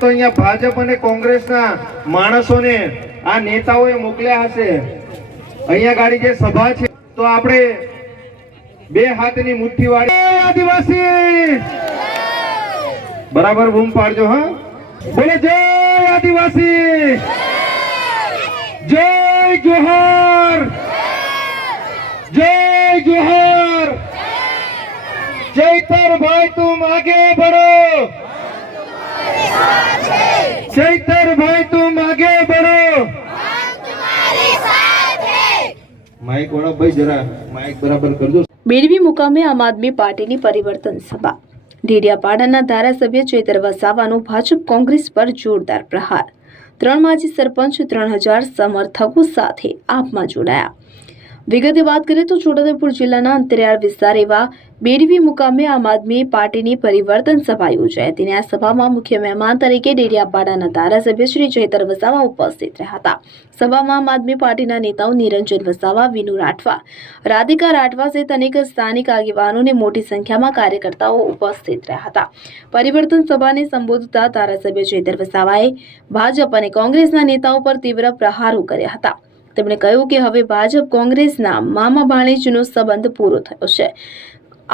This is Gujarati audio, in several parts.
તો અહીંયા ભાજપ અને કોંગ્રેસના માણસોને આ નેતાઓએ મોકલ્યા હશે અહીંયા ગાડી જે સભા છે તો આપણે બે હાથની મુઠ્ઠી વાળી આદિવાસી બરાબર બૂમ પાડજો હા બોલે જય આદિવાસી જય જોહર જય જોહર चैतर भाई तुम आगे बढ़ो चैतर भाई तुम आगे बढ़ो माइक वाला भाई जरा माइक बराबर कर दो। બેડવી મુકામે આમ આદમી પાર્ટીની પરિવર્તન સભા ડેડિયાપાડાના ધારાસભ્ય ચૈતર વસાવાનો ભાજપ કોંગ્રેસ પર જોરદાર પ્રહાર 3 માજી સરપંચ 3000 સમર્થકો સાથે આપમાં જોડાયા। વિગતે વાત કરીએ તો છોટાઉદેપુર જિલ્લાના અંતરિયાળ વિસ્તાર એવા બેડવી મુકામે આમ આદમી પાર્ટીની પરિવર્તન સભા યોજાઈ હતી। આ સભામાં મુખ્ય મહેમાન તરીકે ડેડિયાપાડાના ધારાસભ્ય શ્રી ચૈતર વસાવા ઉપસ્થિત રહ્યા હતા। સભામાં આમ આદમી પાર્ટીના નેતાઓ નિરંજન વસાવા, વિનુ રાઠવા, રાધિકા રાઠવા સહિત અનેક સ્થાનિક આગેવાનોને મોટી સંખ્યામાં કાર્યકર્તાઓ ઉપસ્થિત રહ્યા હતા। પરિવર્તન સભાને સંબોધતા ધારાસભ્ય ચૈતર વસાવાએ ભાજપ અને કોંગ્રેસના નેતાઓ પર તીવ્ર પ્રહારો કર્યા હતા। તેમણે કહ્યું કે હવે ભાજપ કોંગ્રેસના મામા ભાણેજનો સંબંધ પૂરો થયો છે।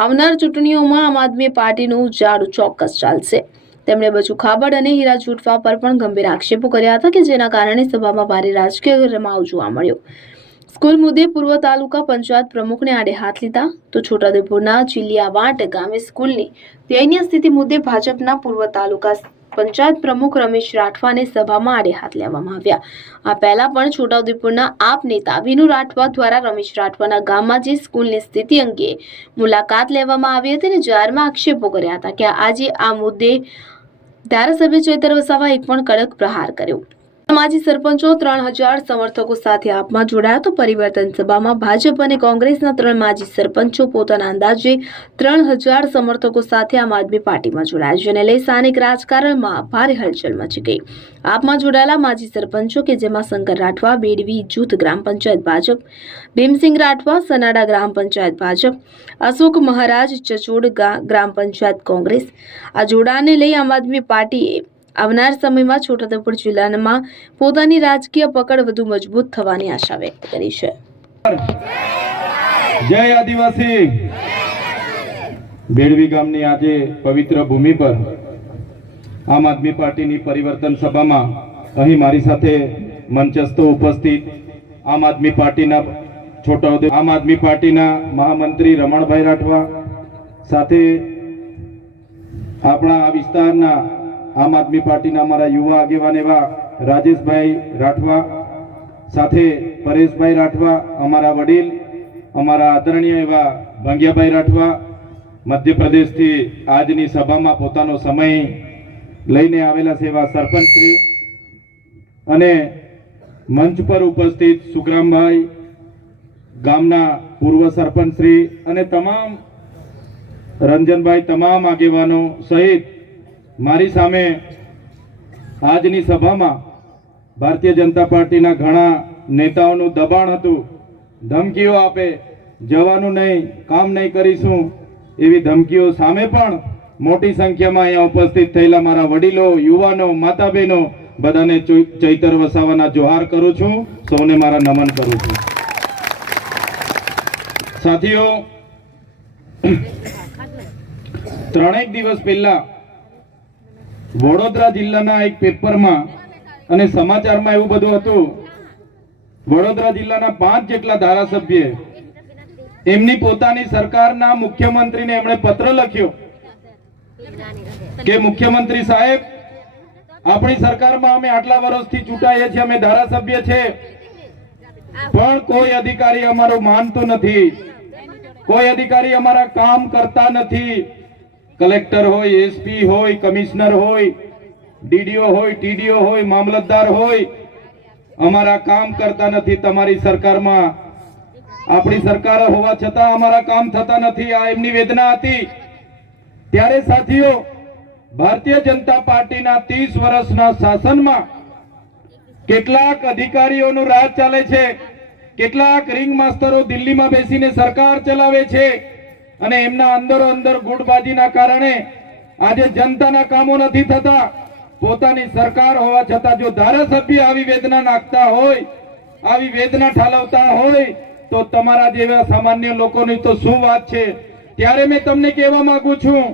આવનાર ચૂંટણીઓમાં આમ આદમી પાર્ટીનું જાડું ચોક્કસ ચાલશે। તેમણે બચુ ખાબડ અને હીરા જૂઠવા પર પણ ગંભીર આક્ષેપો કર્યા હતા કે જેના કારણે સભામાં ભારે રાજકીય રમાવ જોવા મળ્યો। સ્કૂલ મુદ્દે પૂર્વ તાલુકા પંચાયત પ્રમુખને આડે હાથ લીધા તો છોટાઉદેપુરના ચીલિયાવાટ ગામે સ્કૂલની દયનીય સ્થિતિ મુદ્દે ભાજપના પૂર્વ તાલુકા પંચાયત પ્રમુખ રમેશ રાઠવાને સભામાં આડે હાથ લેવામાં આવ્યા। આ પહેલા પણ છોટાઉદેપુરના આપ નેતા વિનુ રાઠવા દ્વારા રમેશ રાઠવાના ગામમાં જે સ્કૂલની સ્થિતિ અંગે મુલાકાત લેવામાં આવી હતી અને જાહેરમાં આક્ષેપો કર્યા હતા કે આજે આ મુદ્દે ધારાસભ્ય ચૈતર વસાવાએ પણ કડક પ્રહાર કર્યો। માજી સરપંચો 3000 સમર્થકો સાથે આપમાં જોડાયા તો પરિવર્તન સભામાં ભાજપ અને કોંગ્રેસના 3 માજી સરપંચો પોતાના અંદાજે 3000 સમર્થકો સાથે આમ આદમી પાર્ટીમાં જોડાયા, જેને લઈ સ્થાનિક રાજકારણમાં ભારે હલચલ મચી ગઈ। આપમાં જોડાયેલા માજી સરપંચો કે જેમાં શંકર રાઠવા બેડવી જૂથ ગ્રામ પંચાયત ભાજપ, ભીમસિંહ રાઠવા સનાડા ગ્રામ પંચાયત ભાજપ, અશોક મહારાજ ચચોડ ગ્રામ પંચાયત કોંગ્રેસ, આ જોડાણને લઈ આમ આદમી પાર્ટીએ આવનાર સમયમાં છોટાઉદેપુર જિલ્લામાં પોતાની રાજકીય પકડ વધુ મજબૂત થવાની આશા વ્યક્ત કરી છે। જય આદિવાસી। બેડવી ગામની આજે પવિત્ર ભૂમિ પર આમ આદમી પાર્ટીની પરિવર્તન સભામાં અહીં મારી સાથે મંચસ્થ ઉપસ્થિત આમ આદમી પાર્ટીના છોટાઉદેપુર આમ આદમી પાર્ટીના મહામંત્રી રમણભાઈ રાઠવા સાથે આપણા આ વિસ્તારના આમ આદમી પાર્ટીના અમારા યુવા આગેવાન એવા રાજેશભાઈ રાઠવા સાથે પરેશભાઈ રાઠવા, અમારા વડીલ અમારા આદરણીય એવા ભાંગ્યાભાઈ રાઠવા મધ્યપ્રદેશથી આજની સભામાં પોતાનો સમય લઈને આવેલા છે એવા સરપંચશ્રી અને મંચ પર ઉપસ્થિત સુખરામભાઈ ગામના પૂર્વ સરપંચશ્રી અને તમામ રંજનભાઈ, તમામ આગેવાનો સહિત મારી સામે આજની સભામાં ભારતીય જનતા પાર્ટીના ઘણા નેતાઓનું દબાણ હતું। ધમકીઓ આપે, જવાનું નહીં, કામ નહીં કરીશું એવી ધમકીઓ સામે પણ મોટી સંખ્યામાં અહીંયા ઉપસ્થિત થયેલા મારા વડીલો, યુવાનો, માતા બહેનો બધાને ચૈતર વસાવાના જોહાર કરું છું, સૌને મારા નમન કરું છું। સાથીઓ, 3 દિવસ પહેલા વડોદરા જિલ્લાના એક પેપરમાં અને સમાચારમાં એવું બધું હતું, વડોદરા જિલ્લાના 5 જેટલા ધારાસભ્ય એમની પોતાની સરકારના મુખ્યમંત્રીને એમણે પત્ર લખ્યો કે મુખ્યમંત્રી સાહેબ, આપણી સરકારમાં અમે આટલા વર્ષથી ચૂંટાઈએ છીએ, અમે ધારાસભ્ય છે, પણ કોઈ અધિકારી અમારું માનતું નથી, કોઈ અધિકારી અમારા કામ કરતા નથી। કલેક્ટર હોય, એસપી હોય, કમિશનર હોય, ડીડીઓ હોય, ટીડીઓ હોય, મામલતદાર હોય, અમારા કામ કરતા નથી તમારી સરકારમાં। આપણી સરકાર હોવા છતાં અમારા કામ થતા નથી, આ એમની વેદના હતી। ત્યારે સાથીઓ, ભારતીય જનતા પાર્ટીના 30 વર્ષના શાસનમાં કેટલાક અધિકારીઓનું રાજ ચાલે છે, કેટલાક રિંગ માસ્ટરો દિલ્હીમાં બેસીને સરકાર ચલાવે છે, અને એમના અંદરો અંદર ગુટબાજીના કારણે આજે જનતાના કામો નથી થતા. પોતાની સરકાર હોવા છતાં જો ધારાસભ્ય આવી વેદના નાખતા હોય, આવી વેદના ઠાલવતા હોય, તો તમારા જેવા સામાન્ય લોકોની તો શું વાત છે. ત્યારે મેં તમને કહેવા માંગુ છું,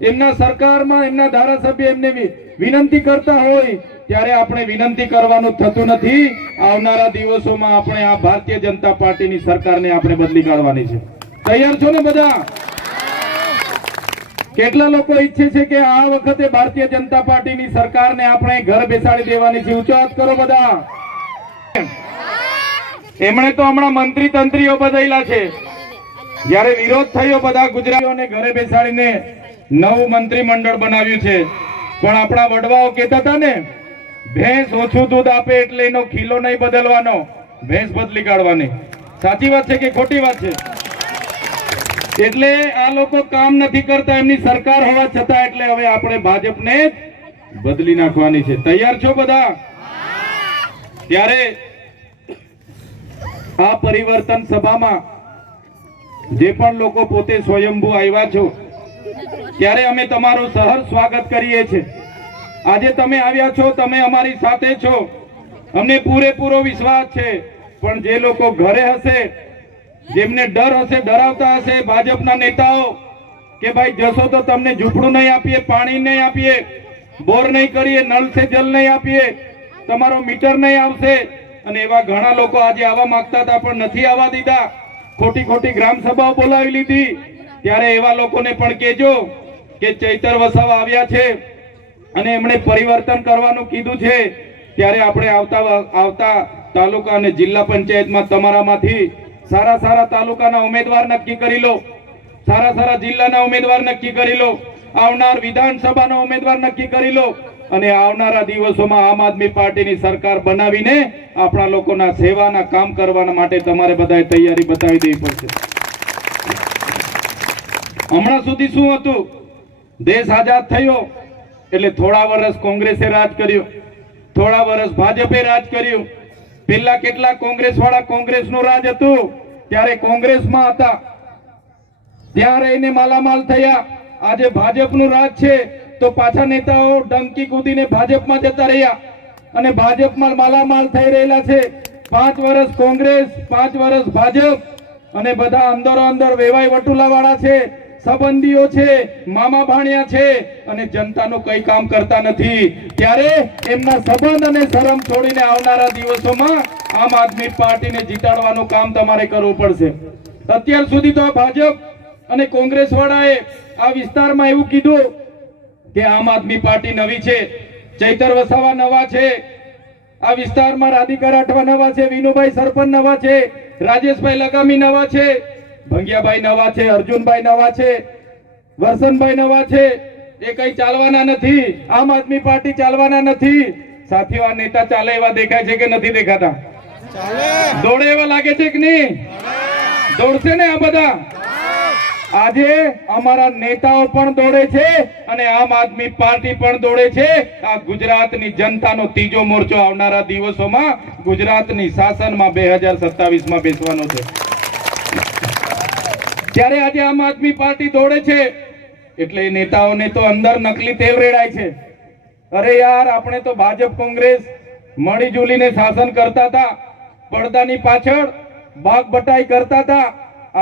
એમના સરકારમાં એમના ધારાસભ્ય એમને વિનંતી કરતા હોય ત્યારે આપણે વિનંતી કરવાનું થતું નથી. આવનારા દિવસોમાં આપણે આ ભારતીય જનતા પાર્ટીની સરકારને આપણે બદલી કાઢવાની છે. તૈયાર છો ને બધા? કેટલા લોકો ઈચ્છે છે કે આ વખતે ભારતીય જનતા પાર્ટીની સરકારને આપણે ઘર બેસાડી દેવાની છે? ઊંચો હાથ કરો બધા. એમણે તો હમણાં મંત્રી તંત્રીઓ બદલ્યા છે. જ્યારે વિરોધ થયો બધા ગુજરાતીઓને ઘરે બેસાડીને નવું મંત્રીમંડળ બનાવ્યું છે. પણ આપણા વડવાઓ કહેતા હતા ને, ભેંસ ઓછું દૂધ આપે એટલે એનો ખીલો નહીં બદલવાનો, ભેંસ બદલી કાઢવાની. સાચી વાત છે કે ખોટી વાત છે? એટલે આ લોકો કામ નથી કરતા એમની સરકાર હોવા છતાં, એટલે હવે આપણે ભાજપને બદલી નાખવાની છે. તૈયાર છો બધા? ત્યારે આ પરિવર્તન સભામાં જે પણ લોકો પોતે સ્વયંભૂ આવ્યા છો, ત્યારે અમે તમારું સહર્ષ સ્વાગત કરીએ છીએ. આજે તમે આવ્યા છો, તમે અમારી સાથે છો, અમને પૂરેપૂરો વિશ્વાસ છે. પણ જે લોકો ઘરે હશે, જેમને ડર હશે, ડરાવતા હશે ભાજપના નેતાઓ કે ભાઈ જશો તો તમને ઝૂંપડું નહીં આપીએ, પાણી નહીં આપીએ, બોર નહીં કરીએ, નળ સે જલ નહીં આપીએ, તમારો મીટર નહીં આવશે, અને એવા ઘણા લોકો આજે આવવા માંગતા હતા પણ નથી આવવા દીધા, ખોટી ખોટી ગ્રામ સભાઓ બોલાવી લીધી. ત્યારે એવા લોકોને પણ કહેજો કે ચૈતર વસાવા આવ્યા છે અને એમણે પરિવર્તન કરવાનું કીધું છે. ત્યારે આપણે આવતા તાલુકા અને જિલ્લા પંચાયતમાં તમારામાંથી સારા સારા તાલુકાના ઉમેદવાર નક્કી કરી લો, સારા સારા જિલ્લાના ઉમેદવાર નક્કી કરી લો, આવનાર વિધાનસભાનો ઉમેદવાર નક્કી કરી લો, અને આવનારા દિવસોમાં આમ આદમી પાર્ટીની સરકાર બનાવીને આપણા લોકોના સેવાના કામ કરવા માટે તમારે બધાએ તૈયારી બતાવી દેવી પડશે. હમણાં સુધી શું હતું? દેશ આઝાદ થયો એટલે થોડા વર્ષ કોંગ્રેસે રાજ કર્યું, થોડા વર્ષ ભાજપે રાજ કર્યું. પેલા કેટલા કોંગ્રેસ વાળા, કોંગ્રેસનું રાજ હતું ત્યારે કોંગ્રેસમાં હતા, ત્યાં રહીને માલામાલ થયા. આજે ભાજપનું રાજ છે તો પાછા નેતાઓ ડંકી કૂદીને ભાજપમાં જતા રહ્યા અને ભાજપમાં માલામાલ થઈ રહેલા છે. 5 વર્ષ કોંગ્રેસ, 5 વર્ષ ભાજપ, અને બધા અંદરો અંદર વેવાઈ વટુલા વાળા છે, સંબંધીઓ છે, મામા ભાણિયા છે, અને જનતાનું કઈ કામ કરતા નથી. ત્યારે એમના સંબંધ અને શરમ છોડીને આવનારા દિવસોમાં આમ આદમી પાર્ટીને જીતાડવાનું કામ તમારે કરવું પડશે. અત્યાર સુધી તો ભાજપ અને કોંગ્રેસ વાળાએ આ વિસ્તારમાં એવું કીધું કે આમ આદમી પાર્ટી નવી છે, ચૈતર વસાવા નવા છે, આ વિસ્તારમાં રાધિકા રાઠવા નવા છે, વિનુભાઈ સરપંચ નવા છે, રાજેશભાઈ લગામી નવા છે, ભંગિયાભાઈ નવા છે, અર્જુનભાઈ નવા છે, વરસનભાઈ નવા છે. એ કઈ ચાલવાના નથી, આમ આદમી પાર્ટી ચાલવાના નથી. સાથીઓ, આ નેતા ચાલે એવા દેખાય છે કે નથી દેખાતા? દોડે એવા લાગે છે કે નહીં? દોડશે ને આ બધા? આજે અમારા નેતાઓ પણ દોડે છે અને આમ આદમી પાર્ટી પણ દોડે છે. આ ગુજરાતની જનતાનો ત્રીજો મોરચો આવનારા દિવસોમાં ગુજરાતની શાસનમાં 2027માં બેસવાનો છે. ત્યારે આજે આમ આદમી પાર્ટી દોડે છે એટલે નેતાઓને તો અંદર નકલી તેલ રેડાય છે. અરે યાર, આપણે તો ભાજપ કોંગ્રેસ મળી જુલીને શાસન કરતા હતા, પડદાની પાછળ બાગ બટાઈ કરતા હતા.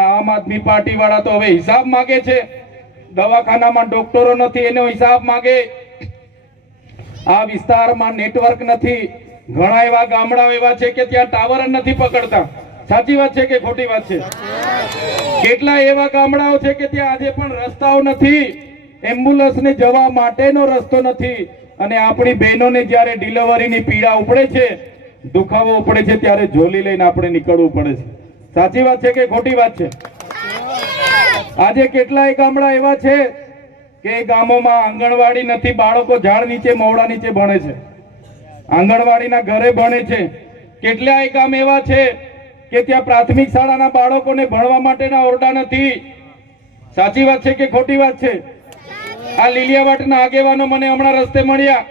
આમ આદમી પાર્ટી વાળા તો હવે હિસાબ માંગે છે. દવાખાનામાં ડોક્ટરો નથી એનો હિસાબ માંગે. આ વિસ્તારમાં નેટવર્ક નથી. ઘણા એવા ગામડાઓ એવા છે કે ત્યાં ટાવર નથી પકડતા. સાચી વાત છે કે ખોટી વાત છે? કેટલા એવા ગામડાઓ છે કે ત્યાં આજે પણ રસ્તાઓ નથી, એમ્બ્યુલન્સને જવા માટેનો રસ્તો નથી. અને આપણી બહેનોને જ્યારે ડિલિવરીની પીડા ઉપડે છે, દુખાવો ઉપડે છે, ત્યારે ઝોલી લઈને આપણે નીકળવું પડે છે. સાચી વાત છે કે ખોટી વાત છે? આજે કેટલાય ગામડા એવા છે કે ગામોમાં આંગણવાડી નથી, બાળકો ઝાડ નીચે, મોવડા નીચે ભણે છે, આંગણવાડીના ઘરે ભણે છે. કેટલાય ગામ એવા છે કે ત્યાં પ્રાથમિક શાળાના બાળકોને ભણવા માટેના ઓરડા નથી. સાચી વાત છે કે ખોટી વાત છે? આ લીલિયાવાટના આગેવાનો મને હમણાં રસ્તે મળ્યા,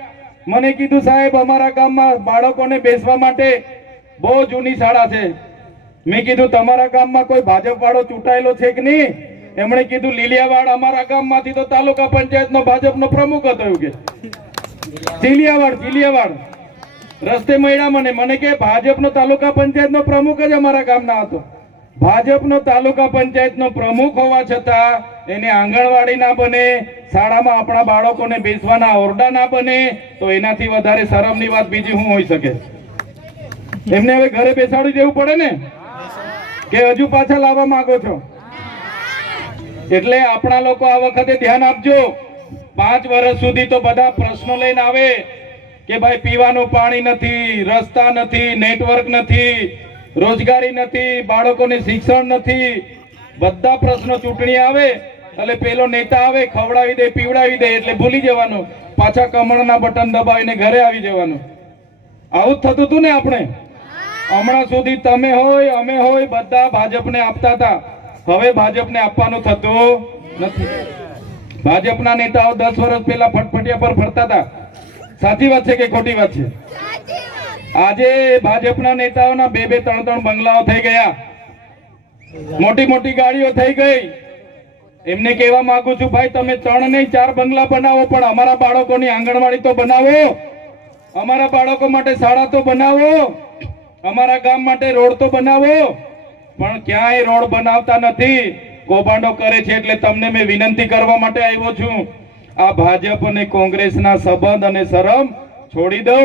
મને કીધું સાહેબ અમારા ગામમાં બાળકોને બેસવા માટે બહુ જૂની શાળા છે. મેં કીધું તમારા ગામમાં કોઈ ભાજપ વાળો ચૂંટાયેલો છે કે નહીં? એમણે કીધું લીલિયાવાડ અમારા ગામમાંથી તો તાલુકા પંચાયતનો ભાજપનો પ્રમુખ હતો એવું કે ચીલિયાવાડ રસ્તે મળ્યા મને કે ભાજપનો તાલુકા પંચાયતનો પ્રમુખ જ અમારા ગામના હતો. ભાજપનો તાલુકા પંચાયતનો પ્રમુખ હોવા છતાં એને આંગણવાડી ના બને, શાળામાં આપણા બાળકોને બેસવાના ઓરડા ના બને, તો એનાથી વધારે શરમની વાત બીજી શું હોઈ શકે? એમને હવે ઘરે બેસાડી દેવું પડે ને, કે હજુ પાછા લાવવા માંગો છો? એટલે આપણા લોકો આ વખતે ધ્યાન આપજો. 5 વર્ષ સુધી તો બધા પ્રશ્નો લઈને આવે કે ભાઈ પીવાનું પાણી નથી, રસ્તા નથી, નેટવર્ક નથી, રોજગારી નથી, બાળકોને શિક્ષણ નથી. બધા પ્રશ્નો ચૂંટણી આવે એટલે પેલો નેતા આવે, ખવડાવી દે, પીવડાવી દે, એટલે ભૂલી જવાનું, પાછા કમળના બટન દબાવીને ઘરે આવી જવાનું. આવું જ થતું હતું ને આપણે. હમણાં સુધી તમે હોય, અમે હોય, બધા ભાજપને આપતા હતા. હવે ભાજપને આપવાનું થતું નથી. ભાજપના નેતાઓ 10 વર્ષ પહેલા ફટફટિયા પર ફરતા હતા. સાચી વાત છે કે ખોટી વાત છે? આજે ભાજપના નેતાઓના 2-2, 3-3 બંગલાઓ થઈ ગયા, મોટી મોટી ગાડીઓ થઈ ગઈ. એમને કહેવા માંગુ છું, ભાઈ તમે 3 નહીં 4 બંગલા બનાવો, પણ અમારા બાળકોની આંગણવાડી તો બનાવો, અમારા બાળકો માટે શાળા તો બનાવો, અમારા ગામ માટે રોડ તો બનાવો. પણ ક્યાંય રોડ બનાવતા નથી, કૌભાંડો કરે છે. એટલે તમને મેં વિનંતી કરવા માટે આવ્યો છું, આ ભાજપ અને કોંગ્રેસના સંબંધ અને શરમ છોડી દો.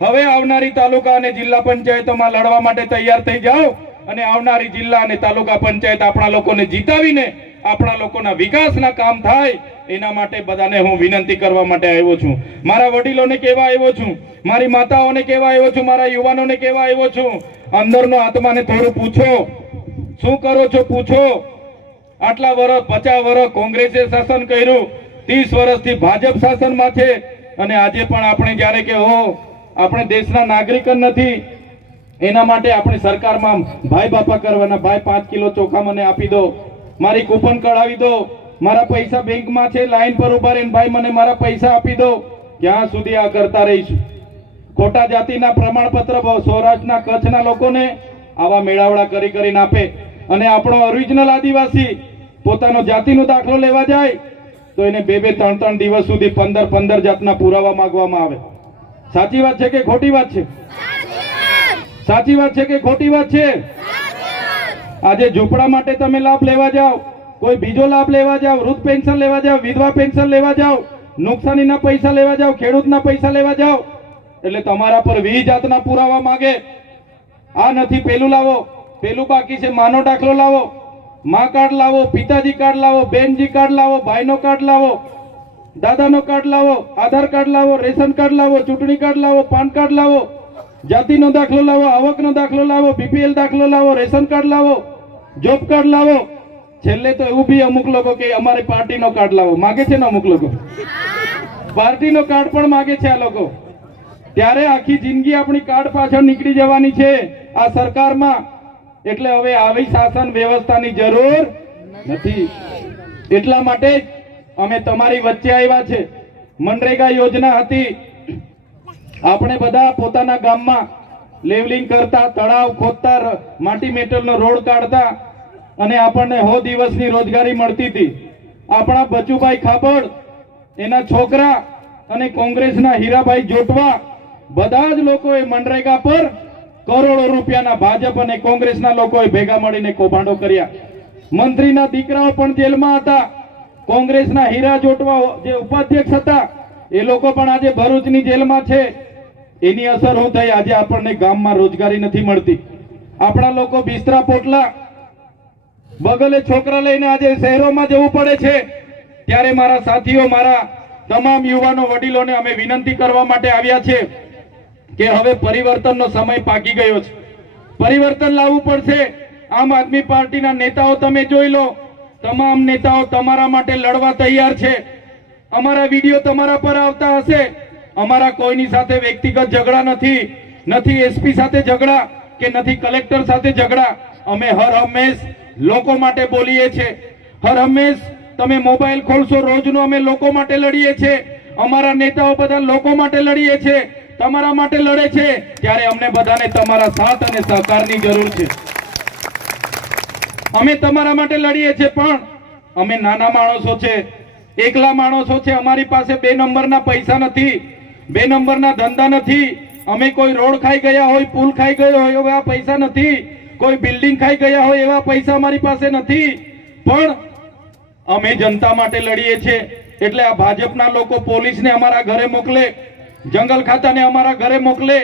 હવે આવનારી તાલુકા અને જિલ્લા પંચાયતોમાં લડવા માટે તૈયાર થઈ જાઓ, અને આવનારી જિલ્લા અને તાલુકા પંચાયત આપણા લોકોને જીતાવીને આપણા લોકોના વિકાસના કામ થાય, એના માટે બધાને હું વિનંતી કરવા માટે આવ્યો છું. મારા વડીલોને કહેવા આવ્યો છું, મારી માતાઓને કહેવા આવ્યો છું, મારા યુવાનોને કહેવા આવ્યો છું, અંદરનો આત્માને થોડું પૂછો, શું કરો છો પૂછો. આટલા વર્ષ 50 વર્ષ કોંગ્રેસે શાસન કર્યું, 30 વર્ષથી ભાજપ શાસનમાં છે, અને આજે પણ આપણે જ્યારે કે આપણે દેશના નાગરિક જ નથી, એના માટે આપણે સરકારમાં ભાઈ બાપા કરવાના. ભાઈ 5 કિલો ચોખા મને આપી દો, મારી કૂપન કઢાવી દો, મારા પૈસા બેંકમાં છે, લાઈન પર ઉભા રહીને ભાઈ મને મારા પૈસા આપી દો. ક્યાં સુધી આ કરતા રહીશું? ખોટા જાતિના પ્રમાણપત્ર સૌરાષ્ટ્રના કચ્છના લોકોને આવા મેળાવડા કરીને આપે, અને આપણો ઓરિજિનલ આદિવાસી પોતાનો જાતિનો દાખલો લેવા જાય તો એને 2-2, 3-3 દિવસ સુધી 15 જાતના પુરાવા માંગવામાં આવે. સાચી વાત છે કે ખોટી વાત છે? સાચી વાત છે કે ખોટી વાત છે? આજે ઝૂંપડા માટે તમે લાભ લેવા જાઓ, કોઈ બીજો લાભ લેવા જાઓ, વૃદ્ધ પેન્શન લેવા જાઓ, વિધવા પેન્શન લેવા જાઓ, નુકસાનીના પૈસા લેવા જાઓ, ખેડૂતના પૈસા લેવા જાઓ, એટલે તમારા પર 20 જાતના પુરાવા માંગે. આ નથી, પેલું લાવો, પેલું બાકી છે, માનો દાખલો લાવો, માં કાર્ડ લાવો, પિતાજી કાર્ડ લાવો, બેનજી કાર્ડ લાવો, ભાઈનો કાર્ડ લાવો, દાદાનો કાર્ડ લાવો, આધાર કાર્ડ લાવો, રેશન કાર્ડ લાવો, ચૂંટણી કાર્ડ લાવો, પાન કાર્ડ લાવો, જાતિનો દાખલો લાવો, આવકનો દાખલો લાવો, બીપીએલ દાખલો લાવો, રેશન કાર્ડ લાવો, જોબ કાર્ડ લાવો. છેલ્લે તો એવું બી અમુક લોકો કે અમારી પાર્ટીનો કાર્ડ લાવો માગે છે ને, અમુક લોકો પાર્ટીનો કાર્ડ પણ માગે છે આ લોકો. ત્યારે આખી જિંદગી આપણી કાર્ડ પાછળ નીકળી જવાની છે આ સરકારમાં. એટલે હવે આવી શાસન વ્યવસ્થાની જરૂર નથી. એટલા માટે જ અમે તમારી વચ્ચે આવ્યા છે. મનરેગા યોજના હતી, આપણે બધા પોતાના ગામમાં લેવલિંગ કરતા, તળાવ ખોદતા, માટી મેટલનો રોડ કાઢતા, અને આપણને 100 દિવસની રોજગારી મળતી હતી. આપણા બચુભાઈ ખાબડ, એના છોકરા અને કોંગ્રેસના હીરાભાઈ જોટવા, બધા જ લોકોએ મનરેગા પર કરોડો રૂપિયાના ભાજપ અને કોંગ્રેસના લોકોએ ભેગા મળીને કૌભાંડો કર્યા. મંત્રીના દીકરાઓ પણ જેલમાં હતા. કોંગ્રેસના હીરા જોટવા જે ઉપાધ્યક્ષ હતા એ લોકો પણ આજે ભરૂચની જેલમાં છે. એની અસર શું થઈ? આજે આપણને ગામમાં રોજગારી નથી મળતી. આપણા લોકો બિસ્તરા પોટલા બગલે છોકરા લઈને આજે શહેરોમાં જવું પડે છે. ત્યારે મારા સાથીઓ, મારા તમામ યુવાનો વડીલોને અમે વિનંતી કરવા માટે આવ્યા છે કે હવે પરિવર્તનનો સમય પાકી ગયો છે. પરિવર્તન લાવવું પડશે. આમ આદમી પાર્ટીના નેતાઓ તમે જોઈ લો, તમામ નેતાઓ તમારા માટે લડવા તૈયાર છે. અમારા વિડીયો તમારા પર આવતા હશે. અમારા કોઈની સાથે વ્યક્તિગત ઝઘડા નથી, નથી એસપી સાથે ઝઘડા કે નથી કલેક્ટર સાથે ઝઘડા. અમે હર હંમેશ લોકો માટે બોલીએ છીએ. હર હંમેશ તમે મોબાઈલ ખોલશો રોજનો અમે લોકો માટે લડીએ છીએ. અમારા નેતાઓ બધા લોકો માટે લડીએ છીએ, તમારા માટે લડે છે. ત્યારે અમને બધાને તમારા સાથ અને સહકારની જરૂર છે. અમે તમારા માટે લડીએ છીએ, પણ અમે નાના માણસો છે, એકલા માણસો છે, અમારી પાસે 2 નંબરના પૈસા નથી, 2 નંબરના ધંધા નથી, અમે કોઈ રોડ ખાઈ ગયા હોય, પુલ ખાઈ ગયો હોય એવા પૈસા નથી, કોઈ બિલ્ડિંગ ખાઈ ગયા હોય એવા પૈસા અમારી પાસે નથી, પણ અમે જનતા માટે લડીએ છીએ. એટલે આ ભાજપના લોકો પોલીસને અમારા ઘરે મોકલે, જંગલ ખાતાને અમારા ઘરે મોકલે,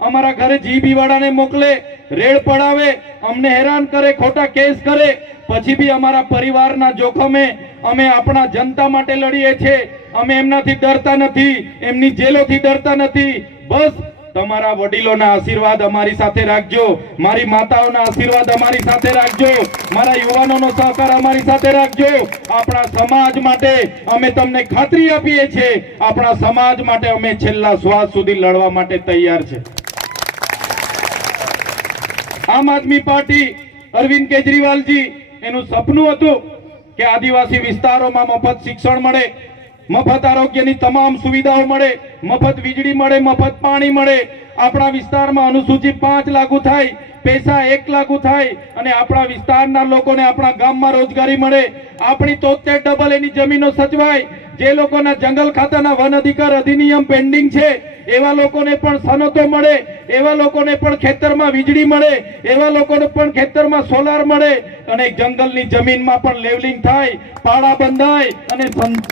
અમારા ઘરે જીબી વાળાને મોકલે, રેડ પડાવે, અમને હેરાન કરે, ખોટા કેસ કરે, પછી બી અમારા પરિવારના જોખમે અમે આપણા જનતા માટે લડીએ છીએ. અમે એમનાથી ડરતા નથી, એમની જેલોથી ડરતા નથી. બસ તમારા વડીલોના આશીર્વાદ અમારી સાથે રાખજો, મારી માતાઓના આશીર્વાદ અમારી સાથે રાખજો, મારા યુવાનોનો સહકાર અમારી સાથે રાખજો. આપણા સમાજ માટે અમે તમને ખાતરી આપીએ છીએ, આપણા સમાજ માટે અમે છેલ્લા શ્વાસ સુધી લડવા માટે તૈયાર છે. આમ આદમી પાર્ટી, અરવિંદ કેજરીવાલજી, એનું સપનું હતું કે આદિવાસી વિસ્તારોમાં મફત શિક્ષણ મળે, મફત આરોગ્યની તમામ સુવિધાઓ મળે, મફત વીજળી મળે, મફત પાણી મળે, આપણા વિસ્તારમાં અનુસૂચિ 5 લાગુ થાય, પૈસા 1 લાગુ થાય, અને આપણા વિસ્તારના લોકોને આપણા ગામમાં રોજગારી મળે, આપણી 73 એની જમીનો સચવાય. જે લોકોના જંગલ ખાતાના વન અધિકાર અધિનિયમ પેન્ડિંગ છે એવા લોકોને પણ સનતો મળે, એવા લોકોને પણ ખેતરમાં વીજળી મળે, એવા લોકોને પણ ખેતરમાં સોલાર મળે, અને જંગલની જમીનમાં પણ લેવલિંગ થાય, પાડા બંધાય અને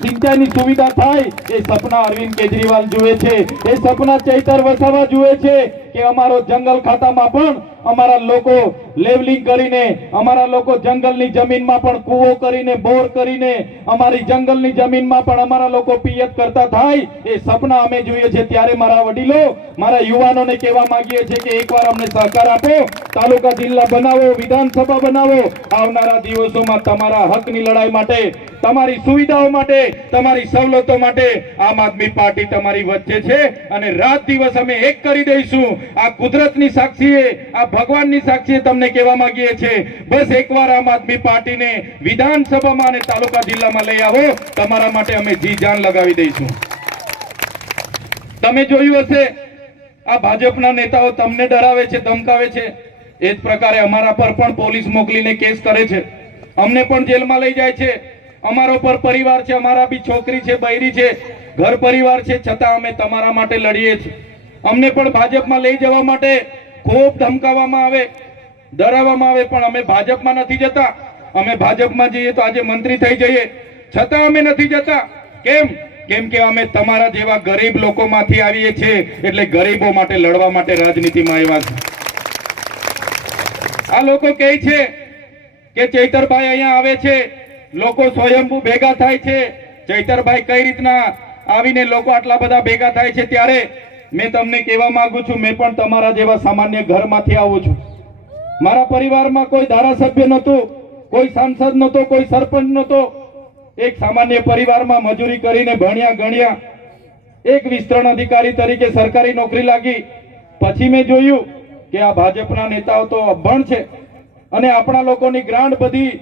સિંચાઈની સુવિધા થાય. એ સપના અરવિંદ કેજરીવાલ જુએ છે, એ સપના ચૈતર વસાવા જુએ છે કે અમારો જંગલ ખાતામાં પણ અમારા લોકો લેવલિંગ કરીને, અમારા લોકો જંગલની જમીનમાં પણ કૂવો કરીને, બોર કરીને, અમારી જંગલની જમીનમાં પણ અમારા લોકો પિયત કરતા થાય. એ સપના અમે જોઈએ છે. ત્યારે મારા વડીલો, મારા યુવાનોને કહેવા માંગીએ છીએ કે એકવાર અમને સહકાર આપો, તાલુકા જિલ્લા બનાવો, વિધાનસભા બનાવો. આવનારા દિવસોમાં તમારા હકની લડાઈ માટે, તમારી સુવિધાઓ માટે, તમારી સવલતો માટે આમ આદમી પાર્ટી તમારી વચ્ચે છે, અને રાત દિવસ અમે એક કરી દઈશું. આ કુદરતની સાક્ષીએ, આ ભગવાનની સાક્ષીએ તમને કહેવા માંગીએ છીએ, બસ એકવાર આમ આદમી પાર્ટીને વિધાનસભામાં અને તાલુકા જિલ્લામાં લઈ આવો, તમારા માટે અમે જી જાન લગાવી દઈશું. તમે જોયું હશે, આ ભાજપના નેતાઓ તમને ડરાવે છે, ધમકાવે છે. એ જ પ્રકારે અમારા પર પણ પોલીસ મોકલીને કેસ કરે છે, અમને પણ જેલમાં લઈ જાય છે. અમારો પર પરિવાર છે, અમારા બી છોકરી છે, બૈરી છે, ઘર પરિવાર છે, છતાં અમે તમારા માટે લડીએ છીએ. અમને પણ ભાજપમાં લઈ જવા માટે ખૂબ ધમકાવવામાં આવે, ડરાવવામાં આવે, પણ અમે ભાજપમાં નથી જતા. અમે ભાજપમાં જઈએ તો આજે મંત્રી થઈ જઈએ, છતાં અમે નથી જતા. કેમ? કેમ કે અમે તમારા જેવા ગરીબ લોકોમાંથી આવીએ છીએ, એટલે ગરીબો માટે લડવા માટે રાજનીતિમાં આવ્યા છે. આ લોકો કહે છે કે ચૈતરભાઈ અહીંયા આવે છે, લોકો સ્વયંભૂ ભેગા થાય છે. ચૈતરભાઈ કઈ રીતના આવીને લોકો આટલા બધા ભેગા થાય છે? ત્યારે મેં તમને કહેવા માંગુ છું, મેં પણ તમારા જેવા સામાન્ય ઘરમાંથી આવું છું. મારા પરિવારમાં કોઈ ધારાસભ્ય નહોતું, કોઈ સાંસદ નહોતો, કોઈ સરપંચ નહોતો. એક સામાન્ય પરિવારમાં મજૂરી કરીને ભણ્યા ગણ્યા, એક વિસ્તરણ અધિકારી તરીકે સરકારી નોકરી લાગી. પછી મેં જોયું કે આ ભાજપના નેતાઓ તો અભણ છે, અને આપણા લોકોની ગ્રાન્ટ બધી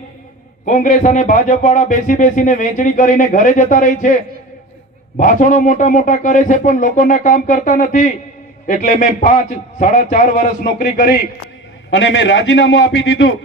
કોંગ્રેસ અને ભાજપ વાળા બેસી બેસીને વેચણી કરીને ઘરે જતા રહી છે. ભાષણો મોટા મોટા કરે છે, પણ લોકોના કામ કરતા નથી. એટલે મેં 4.5 વર્ષ નોકરી કરી અને મેં રાજીનામું આપી દીધું.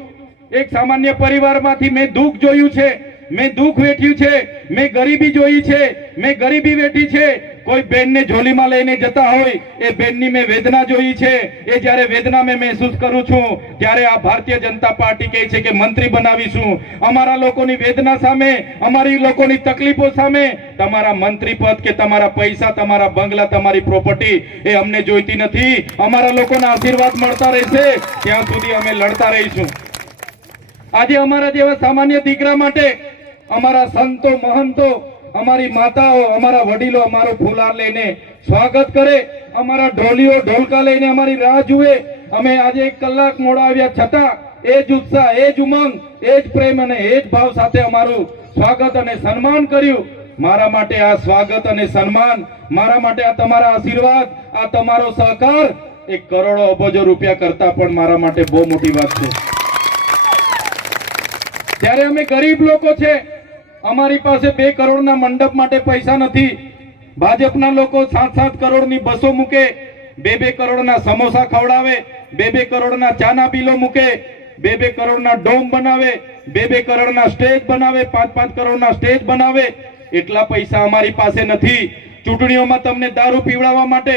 એક સામાન્ય પરિવારમાંથી મેં દુઃખ જોયું છે, મેં દુઃખ વેઠ્યું છે, મેં ગરીબી જોઈ છે, મેં ગરીબી વેઠી છે. કોઈ બેનને ઝોલીમાં લઈને જતા હોય, એ બેનની મેં વેદના જોઈ છે. એ જ્યારે વેદના મેં મહેસૂસ કરું છું, ત્યારે આ ભારતીય જનતા પાર્ટી કહે છે કે મંત્રી બનાવીશું. અમારા લોકોની વેદના સામે, અમારી લોકોની તકલીફો સામે તમારા મંત્રી પદ કે તમારા પૈસા, તમારા બંગલા, તમારી પ્રોપર્ટી એ અમને જોઈતી નથી. અમારા લોકોના આશીર્વાદ મળતા રહેશે ત્યાં સુધી અમે લડતા રહીશું. આજે અમારા જેવા સામાન્ય દીકરા માટે અમારા સંતો, મહંતો, અમારી માતાઓ, અમારા વડીલો અમારો ફુલાર લઈને સ્વાગત કરે, અમારા ઢોલીઓ ઢોલકા લઈને અમારી રાહ જુએ. અમે આજે 1 કલાક મોડા આવ્યા, છતાં એ જ ઉત્સાહ, એ જ ઉમંગ, એ જ પ્રેમ અને એ જ ભાવ સાથે અમારું સ્વાગત અને સન્માન કર્યું. મારા માટે આ સ્વાગત અને સન્માન, મારા માટે આ તમારા આશીર્વાદ, આ તમારો સહકાર 1 કરોડો અબજો રૂપિયા કરતા પણ મારા માટે બહુ મોટી વાત છે. ત્યારે અમે ગરીબ લોકો છે, અમારી પાસે 2 કરોડના મંડપ માટે પૈસા નથી. ભાજપના લોકો 7-7 કરોડની બસો મૂકે, 2-2 કરોડના સમોસા ખવડાવે, 2-2 કરોડના ચાના બિલો મૂકે, 2 કરોડના ડોમ બનાવે, 2 કરોડના સ્ટેજ બનાવે, 5 કરોડના સ્ટેજ બનાવે, એટલા પૈસા અમારી પાસે નથી. ચૂંટણીઓમાં તમને દારૂ પીવડાવવા માટે,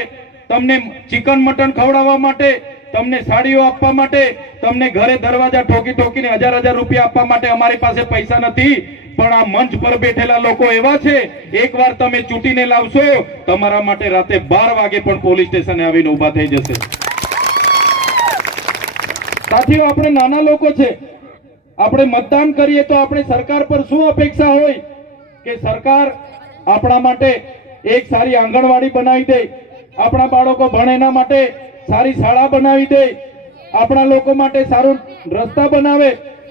તમને ચિકન મટન ખવડાવવા માટે, તમને સાડીઓ આપવા માટે, તમને ઘરે દરવાજા ઠોકીને 1000 રૂપિયા આપવા માટે અમારી પાસે પૈસા નથી. પણ આ મંચ પર બેઠેલા લોકો એવા છે, એકવાર તમે ચૂંટીને લાવશો, તમારા માટે રાતે 12 વાગે પણ પોલીસ સ્ટેશને આવીને ઊભા થઈ જશે. સાથીઓ, આપણે નાના લોકો છે, આપણે મતદાન કરીએ તો આપણે સરકાર પર શું અપેક્ષા હોય કે સરકાર આપણા માટે એક સારી આંગણવાડી બનાવી દે, આપણા બાળકો ભણે એના માટે સારી શાળા બનાવી દે, આપણા લોકો માટે સારું રસ્તા બનાવે,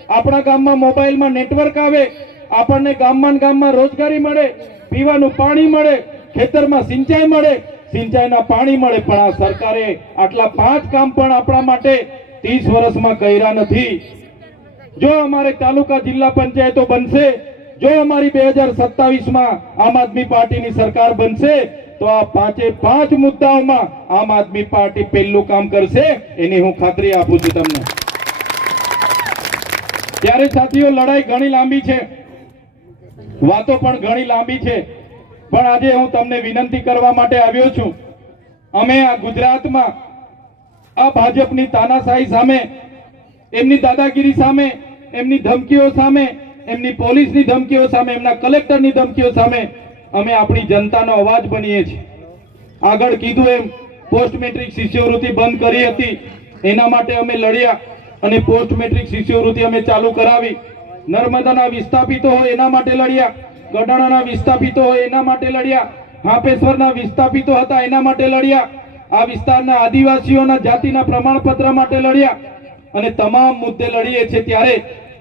આપણા ગામમાં મોબાઈલમાં નેટવર્ક આવે, આપણને ગામમાં રોજગારી મળે, પીવાનું પાણી મળે, ખેતરમાં સિંચાઈ મળે, સિંચાઈના પાણી મળે. પણ આ સરકારે આટલા 5 કામ પણ આપણા માટે 30 વર્ષમાં કર્યા નથી. જો અમારે તાલુકા જિલ્લા પંચાયતો બનશે, જો અમારી 2027માં આમ આદમી પાર્ટીની સરકાર બનશે, તો આ 5 મુદ્દાઓમાં આમ આદમી પાર્ટી પહેલું કામ કરશે, એની હું ખાતરી આપું છું તમને. ત્યારે સાથીઓ, લડાઈ ઘણી લાંબી છે, વાતો પણ ઘણી લાંબી છે, પણ આજે હું તમને વિનંતી કરવા માટે આવ્યો છું. અમે આ ગુજરાતમાં આ ભાજપની તાનાશાહી સામે, એમની દાદાગીરી સામે, એમની ધમકીઓ સામે, એમની પોલીસની ધમકીઓ સામે, એમના કલેક્ટરની ધમકીઓ સામે અમે આપણી જનતાનો અવાજ બનીએ છીએ. આગળ કીધું એમ પોસ્ટ મેટ્રિક શિષ્યવૃત્તિ બંધ કરી હતી, એના માટે અમે લડ્યા અને પોસ્ટ મેટ્રિક શિષ્યવૃત્તિ અમે ચાલુ કરાવી. નર્મદાના વિસ્થાપિતો હોય એના માટે લડ્યા, ગઢાણાના વિસ્થાપિતો હોય એના માટે લડ્યા, હાપેશ્વરના વિસ્થાપિતો હતા એના માટે લડ્યા, આ વિસ્તારના આદિવાસીઓના જાતિના પ્રમાણપત્ર માટે લડ્યા અને તમામ મુદ્દે લડીએ છીએ. ત્યારે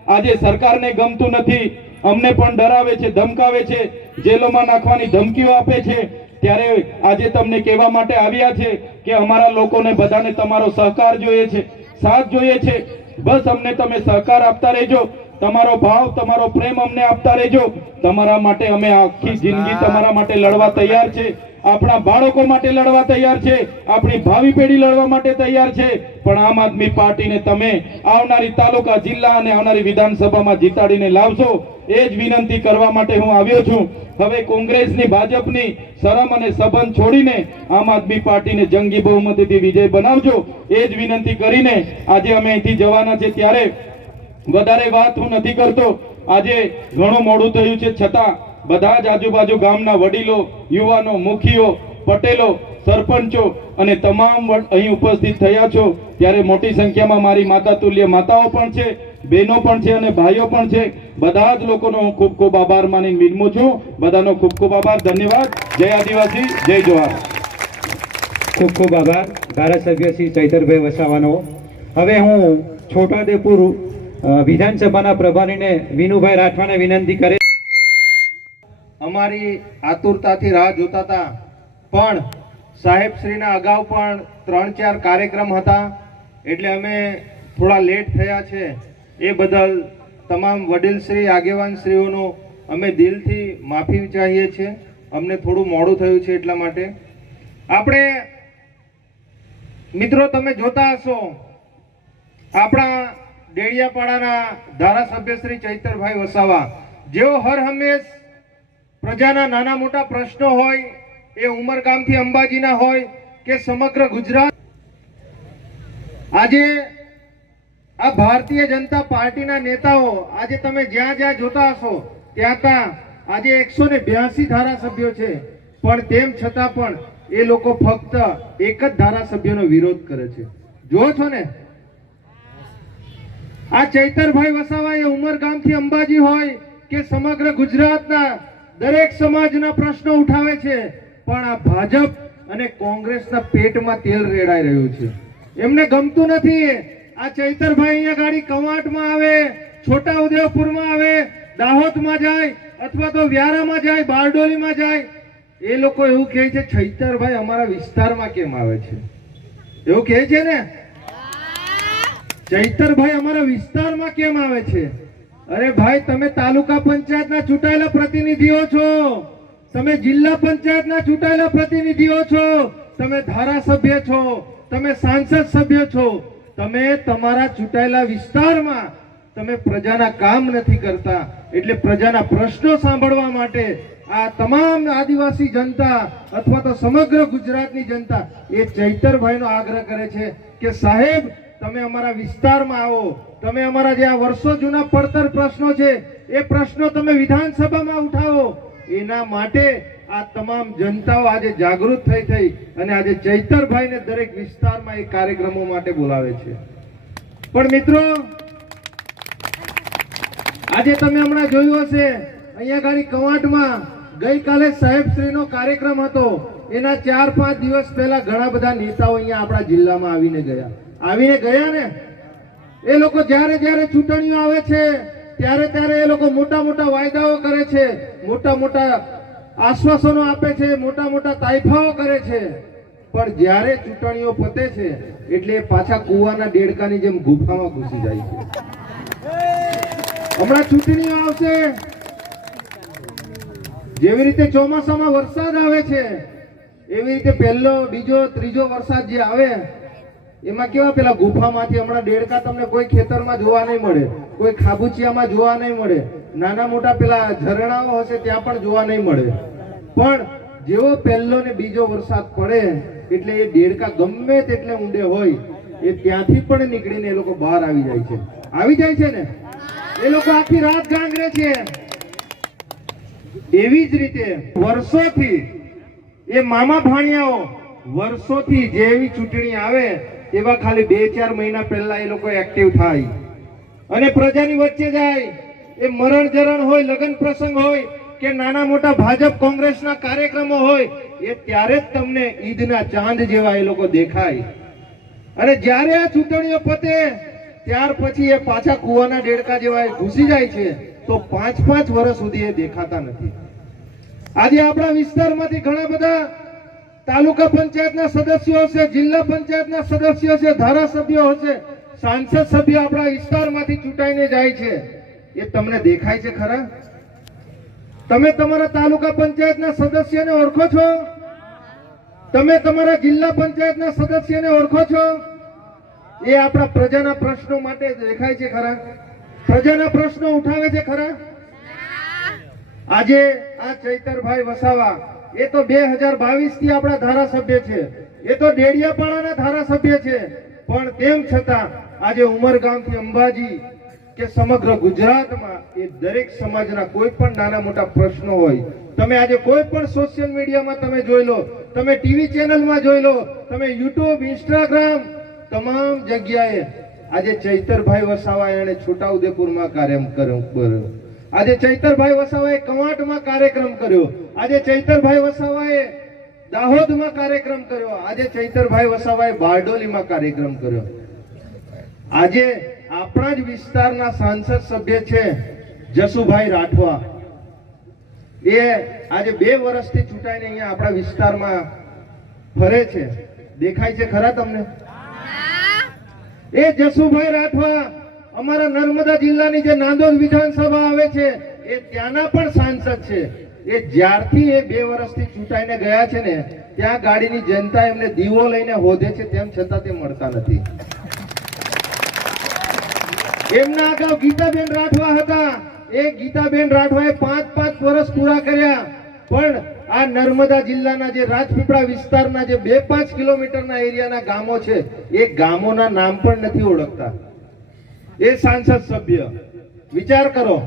આજે સરકારને ગમતું નથી, અમને પણ ડરાવે છે, ધમકાવે છે, જેલોમાં નાખવાની ધમકીઓ આપે છે. ત્યારે આજે તમને કહેવા માટે આવ્યા છે કે અમારા લોકોને બધાને તમારો સહકાર જોઈએ છે, સાથ જોઈએ છે. બસ અમને તમે સહકાર આપતા રહેજો, તમારો ભાવ, તમારો પ્રેમ અમને આપતા રહેજો. તમારા માટે અમે આખી જિંદગી તમારા માટે લડવા તૈયાર છે, આપણા બાળકો માટે લડવા તૈયાર છે, આપણી ભાવિ પેઢી લડવા માટે તૈયાર છે. પણ આમ આદમી પાર્ટીને તમે આવનારી તાલુકા, જિલ્લા અને આવનારી વિધાનસભામાં જીતાડીને લાવશો, એ જ વિનંતી કરવા માટે હું આવ્યો છું. હવે કોંગ્રેસની, ભાજપની શરમ અને સંબંધ છોડીને આમ આદમી પાર્ટીને જંગી બહુમતીથી વિજય બનાવજો, એ જ વિનંતી કરીને આજે અમે અહીંથી જવાના છે. ત્યારે વધારે વાત હું નથી કરતો, આજે ઘણું મોડું થયું છે, છતાં બધા જ આજુબાજુ ગામના વડીલો, યુવાનો, મુખીઓ, પટેલો, સરપંચો અને તમામ અહીં ઉપસ્થિત થયા છો. ત્યારે મોટી સંખ્યામાં મારી માતા તુલ્ય માતાઓ પણ છે, બહેનો પણ છે અને ભાઈઓ પણ છે. બધા જ લોકોનો હું ખૂબ ખૂબ આભાર માનીને વિનમું છું. બધાનો ખૂબ ખૂબ આભાર, ધન્યવાદ. જય આદિવાસી, જય જોહાર. ખૂબ ખૂબ આભાર ધારાસભ્ય શ્રી ચૈતરભાઈ વસાવાનો. હવે હું છોટાઉદેપુર વિધાનસભાના પ્રભારીને વિનુભાઈ રાઠવાને વિનંતી કરે. અમારી આતુરતાથી રાહ જોતા હતા, પણ સાહેબશ્રીના અગાઉ પણ 3-4 કાર્યક્રમ હતા, એટલે અમે થોડા લેટ થયા છે. એ બદલ તમામ વડીલશ્રી, આગેવાનશ્રીઓનો અમે દિલથી માફી ચાહીએ છીએ. અમને થોડું મોડું થયું છે એટલા માટે. આપણે મિત્રો, તમે જોતા હશો, આપણા ડેડિયાપાડાના ધારાસભ્ય શ્રી ચૈતરભાઈ વસાવા, જેઓ હર હંમેશ પ્રજાના નાના મોટા પ્રશ્નો હોય, એ ઉમરગામથી અંબાજીના હોય કે સમગ્ર ગુજરાત, આજે આ ભારતીય જનતા પાર્ટીના નેતાઓ, આજે તમે જ્યાં જ્યાં જોતા હશો ત્યાં આજે 182 ધારાસભ્યો છે, પણ તેમ છતાં પણ એ લોકો ફક્ત એક જ ધારાસભ્યનો વિરોધ કરે છે. જો છો ને, આ ચૈતરભાઈ વસાવા એ ઉમરગામથી અંબાજી હોય કે સમગ્ર ગુજરાતના દરેક સમાજના પ્રશ્નો ઉઠાવે છે, પણ આ ભાજપ અને કોંગ્રેસના પેટમાં તેલ રેડાઈ રહ્યું છે. એમને ગમતું નથી. આ ચૈતરભાઈ અહીંયા ગાડી કવાંટમાં આવે, છોટાઉદેપુરમાં આવે, દાહોદમાં જાય અથવા તો વ્યારામાં જાય, બારડોલીમાં જાય, એ લોકો એવું કહે છે ચૈતરભાઈ અમારા વિસ્તારમાં કેમ આવે છે? એવું કહે છે ને, ચૈતરભાઈ અમારા વિસ્તારમાં કેમ આવે છે? અરે ભાઈ, તમે તાલુકા પંચાયતના ચૂંટાયેલા પ્રતિનિધિઓ છો, તમે જિલ્લા પંચાયતના ચૂંટાયેલા પ્રતિનિધિઓ છો, તમે ધારાસભ્ય છો, તમે સાંસદ સભ્ય છો. તમે તમારા ચૂંટાયેલા વિસ્તારમાં તમે પ્રજાના કામ નથી કરતા, એટલે પ્રજાના પ્રશ્નો સાંભળવા માટે આ તમામ આદિવાસી જનતા અથવા તો સમગ્ર ગુજરાતની જનતા એ ચૈતરભાઈનો આગ્રહ કરે છે કે સાહેબ તમે અમારા વિસ્તારમાં આવો, તમે અમારા જે આ વર્ષો જૂના પડતર પ્રશ્નો છે એ પ્રશ્નો તમે વિધાનસભામાં ઉઠાવો. એના માટે આ તમામ જનતાઓ આજે જાગૃત થઈ અને આજે ચૈતરભાઈને દરેક વિસ્તારમાં એ કાર્યક્રમો માટે બોલાવે છે. પણ મિત્રો, આજે તમે હમણાં જોયું હશે અહીંયા ગાડી કવાંટમાં ગઈકાલે સાહેબશ્રીનો કાર્યક્રમ હતો. એના 4-5 દિવસ પહેલા ઘણા બધા નેતાઓ અહીંયા આપણા જિલ્લામાં આવીને ગયા ને. એ લોકો જ્યારે જ્યારે ચૂંટણીઓ આવે છે ત્યારે એ લોકો મોટા મોટા વાયદાઓ કરે છે, મોટા મોટા આશ્વાસનો આપે છે, મોટા મોટા તાઇફાઓ કરે છે, પણ જ્યારે ચૂંટણીઓ પતે છે એટલે પાછા કૂવાના દેડકાની જેમ ગુફામાં ઘૂસી જાય છે. હમણાં ચૂંટણીઓ આવશે, જેવી રીતે ચોમાસામાં વરસાદ આવે છે એવી રીતે પહેલો, બીજો, ત્રીજો વરસાદ જે આવે એમાં કેવા પેલા ગુફામાંથી હમણાં દેડકા તમને કોઈ ખેતરમાં જોવા નહીં મળે, કોઈ ખાબુચિયામાં જોવા નહીં મળે, નાના મોટા પેલા ઝરણાઓ હશે ત્યાં પણ જોવા નહીં મળે. પણ જેવો પહેલો ને બીજો વરસાદ પડે એટલે એ દેડકા ગમે તેટલે ઊંડે હોય એ ત્યાંથી પણ નીકળીને એ લોકો બહાર આવી જાય છે ને. એ લોકો આખી રાત ગાંગરે છે. એવી જ રીતે વર્ષોથી એ મામા ભાણિયાઓ વર્ષોથી જેવી ચૂંટણી આવે એવા ખાલી 2-4 મહિના પહેલા એ લોકો એક્ટિવ થાય અને પ્રજાની વચ્ચે જાય. એ મરણ જરણ હોય, લગ્ન પ્રસંગ હોય કે નાના મોટા ભાજપ કોંગ્રેસના કાર્યક્રમો હોય એ ત્યારે જ તમને ઈદના ચાંદ જેવા એ લોકો દેખાય. અને જ્યારે આ ચૂંટણીઓ પતે ત્યાર પછી એ પાછા કૂવાના દેડકા જેવા ઘૂસી જાય છે તો 5-5 વર્ષ સુધી એ દેખાતા નથી. આજે આપણા વિસ્તારમાંથી ઘણા બધા તાલુકા પંચાયતના સદસ્યો હશે, જિલ્લા પંચાયતના સદસ્યો છે, ધારાસભ્યો હશે, સાંસદ સભ્યો આપણા વિસ્તારમાંથી ચૂંટાઈને જાય છે. એ તમને દેખાય છે ખરા? તમે તમારા તાલુકા પંચાયતના સદસ્યને ઓળખો છો? તમે તમારા જિલ્લા પંચાયતના સદસ્યને ઓળખો છો? એ આપણા પ્રજાના પ્રશ્નો માટે દેખાય છે ખરા? પ્રજાના પ્રશ્નો ઉઠાવે છે ખરા? આજે આ ચૈતરભાઈ વસાવા એ તો 2022 થી આપણા ધારાસભ્ય છે, એ તો ડેડિયાપાડાના ધારાસભ્ય છે, પણ તેમ છતાં આજે ઉમરગામથી અંબાજી કે સમગ્ર ગુજરાતમાં એ દરેક સમાજના કોઈ પણ નાના મોટા પ્રશ્નો હોય, તમે આજે કોઈ પણ સોશિયલ મીડિયામાં તમે જોઈ લો, તમે ટીવી ચેનલમાં જોઈ લો, તમે યુટ્યુબ, ઇન્સ્ટાગ્રામ, તમામ જગ્યાએ આજે ચૈતરભાઈ વસાવા એને છોટાઉદેપુરમાં કાર્યક્રમ કર્યો, આજે ચૈતરભાઈ વસાવાએ કવાંટમાં કાર્યક્રમ કર્યો, આજે ચૈતરભાઈ વસાવાએ દાહોદમાં કાર્યક્રમ કર્યો, આજે ચૈતરભાઈ વસાવાએ બારડોલીમાં કાર્યક્રમ કર્યો. આજે આપણા જ વિસ્તારના સાંસદ સભ્ય છે જસુભાઈ રાઠવા, એ આજે 2 વર્ષથી ચૂંટાઈને અહીંયા આપણા વિસ્તારમાં ફરે છે. દેખાય છે ખરા તમને? એ જસુભાઈ રાઠવા અમારા નર્મદા જિલ્લાની જે નાંદોદ વિધાનસભા આવે છે એ ત્યાંના પણ સાંસદ છે. એ જ્યારથી એ 2 વર્ષથી ચૂંટાઈને ગયા છે ને ત્યાં ગાડીની જનતા એમને દીવો લઈને હોધે છે, તેમ છતાં તે મળતા નથી. એમના અગાઉ ગીતાબેન રાઠવા હતા, એ ગીતાબેન રાઠવાએ 5-5 વર્ષ પૂરા કર્યા, પણ આ નર્મદા જિલ્લાના જે રાજપીપળા વિસ્તારના જે 2-5 કિલોમીટરના એરિયાના ગામો છે એ ગામોના નામ પણ નથી ઓળખતા. એ સાંસદ સભ્ય, વિચાર કરો,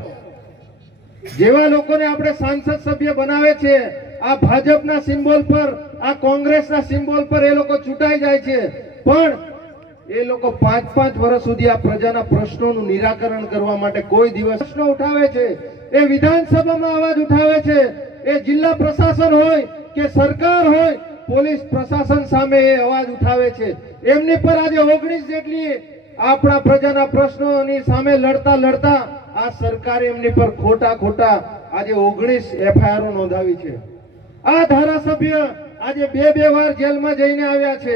જેવા લોકોને આપણે સાંસદ સભ્ય બનાવે છે, આ ભાજપના સિમ્બોલ પર, આ કોંગ્રેસના સિમ્બોલ પર એ લોકો ચૂંટાઈ જાય છે, પણ એ લોકો 5-5 વર્ષ સુધી આ પ્રજાના પ્રશ્નોનું નિરાકરણ કરવા માટે કોઈ દિવસ પ્રશ્નો ઉઠાવે છે. એ વિધાનસભામાં અવાજ ઉઠાવે છે, એ જિલ્લા પ્રશાસન હોય કે સરકાર હોય, પોલીસ પ્રશાસન સામે એ અવાજ ઉઠાવે છે. એમની પર આજે 19 જેટલી આપણા પ્રજાના પ્રશ્નોની સામે લડતા આ સરકારે એમની પર ખોટા આજે 19 FIR નોંધાવી છે. આ ધારાસભ્ય આજે 2 વાર જેલમાં જઈને આવ્યા છે.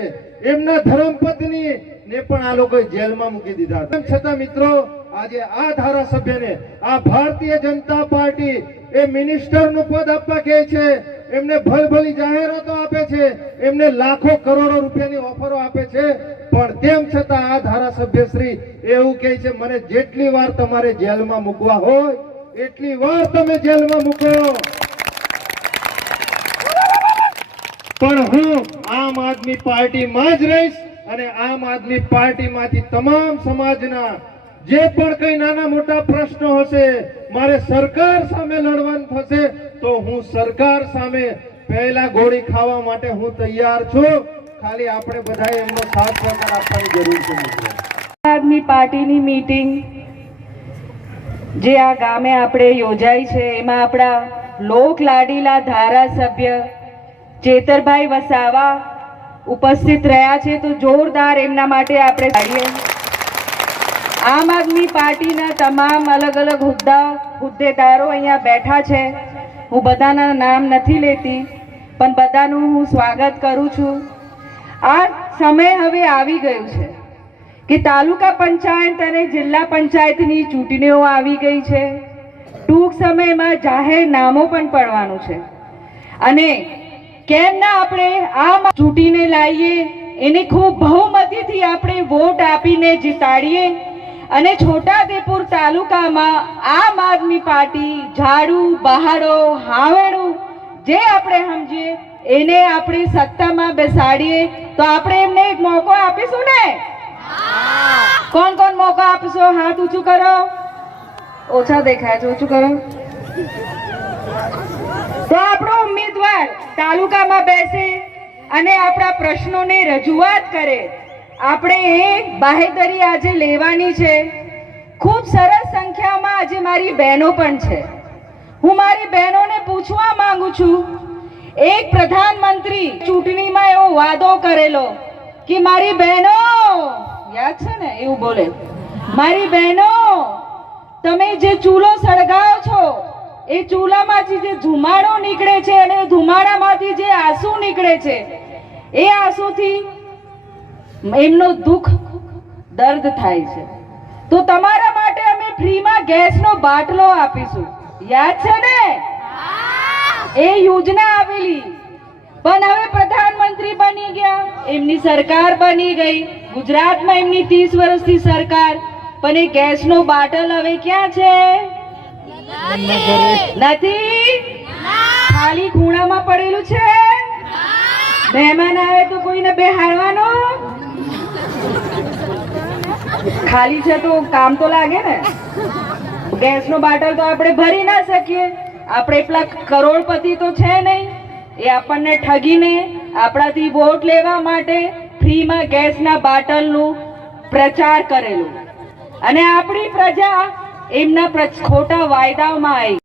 એમના ધર્મપત્ની ને પણ આ લોકોએ જેલમાં મૂકી દીધા. તેમ છતાં મિત્રો આજે આ ધારાસભ્યને આ ભારતીય જનતા પાર્ટી એ મિનિસ્ટરનું પદ આપવા કહે છે, એમને ભલભલી જાહેરાતો આપે છે, એમને લાખો કરોડો રૂપિયાની ઓફરો આપે છે, પણ તેમ છતાં આ ધારાસભ્ય શ્રી એવું કહે છે મને જેટલી વાર તમારે જેલમાં મૂકવા હોય એટલી વાર તમે જેલમાં મૂકો, પણ હું આમ આદમી પાર્ટીમાં જ રહીશ અને આમ આદમી પાર્ટીમાંથી તમામ સમાજના જે પણ કઈ નાના મોટા પ્રશ્નો હશે, મારે સરકાર સામે લડવાનું થશે તો હું સરકાર સામે પહેલા ગોળી ખાવા માટે હું તૈયાર છું. ખાલી આપણે બધાએ એમનો સાથ સહકાર આપવાની જરૂર છે. આમ આદમી પાર્ટીની મીટિંગ જે આ ગામે આપણે યોજાઈ છે એમાં આપણા લોક લાડીલા ધારાસભ્ય ચેતરભાઈ વસાવા ઉપસ્થિત રહ્યા છે, તો જોરદાર એમના માટે આપણે તાળીઓ. આમ આદમી પાર્ટીના તમામ અલગ અલગ હોદ્દેદારો અહીંયા બેઠા છે. હું બધાના નામ નથી લેતી, પણ બધાનું હું સ્વાગત કરું છું. આ સમય હવે આવી ગયું છે કે તાલુકા પંચાયત અને જિલ્લા પંચાયતની ચૂંટણીઓ આવી ગઈ છે. ટૂંક સમયમાં જાહેરનામું પણ પડવાનું છે અને કેમ ના આપણે આ ચૂંટીને લાવીએ, એને ખૂબ બહુમતીથી આપણે વોટ આપીને જીતાડીએ અને છોટાઉદેપુર તાલુકામાં આમ આદમી પાર્ટી ઝાડુ બહાડો હાવેડું જે આપણે સમજીએ એને આપણી સત્તામાં બેસાડીએ તો આપણે એમને એક મોકો આપીશું ને? કોણ કોણ મોકો આપશો? હાથ ઊંચું કરો. ઓછા દેખાય છે, ઊંચું કરો. તો આપણો ઉમેદવાર તાલુકામાં બેસે અને આપણા પ્રશ્નોને રજૂઆત કરે. આપણે એક બાહેધરી આજે લેવાની છે. ખૂબ સરસ સંખ્યામાં આજે મારી બહેનો પણ છે. હું મારી બહેનોને પૂછવા માંગુ છું, એક પ્રધાનમંત્રી ચૂંટણીમાં એવો વાદો કરેલો કે મારી બહેનો, યાદ છે ને, એવું બોલે, મારી બહેનો તમે જે ચૂલો સળગાવો છો એ ચૂલામાંથી જે ધુમાડો નીકળે છે અને ધુમાડામાંથી જે આંસુ નીકળે છે એ આંસુથી એમનું દુઃખ દર્દ થાય છે. તો તમારા માટે અમે ફ્રીમાં ગેસનો બાટલો આપીશું. યાદ છે ને? એ યોજના આવેલી, પણ હવે પ્રધાનમંત્રી બની ગયા, એમની સરકાર બની ગઈ, ગુજરાતમાં એમની 30 વર્ષથી સરકાર, પણ એ ગેસનો બાટલ હવે ક્યાં છે? નથી, ખાલી ખૂણામાં પડેલું છે. મહેમાન આવે તો કોઈને બેહાડવાનો, ખાલી છે તો કામ તો લાગે ને. ગેસનો બાટલ તો આપણે ભરી ના શકીએ, આપણે એટલા કરોડપતિ તો છે નહીં. એ આપણને ઠગીને આપણાથી વોટ લેવા માટે ફ્રીમાં ગેસના બાટલનું પ્રચાર કરેલું અને આપણી પ્રજા એમના ખોટા વાયદાઓમાં આવી.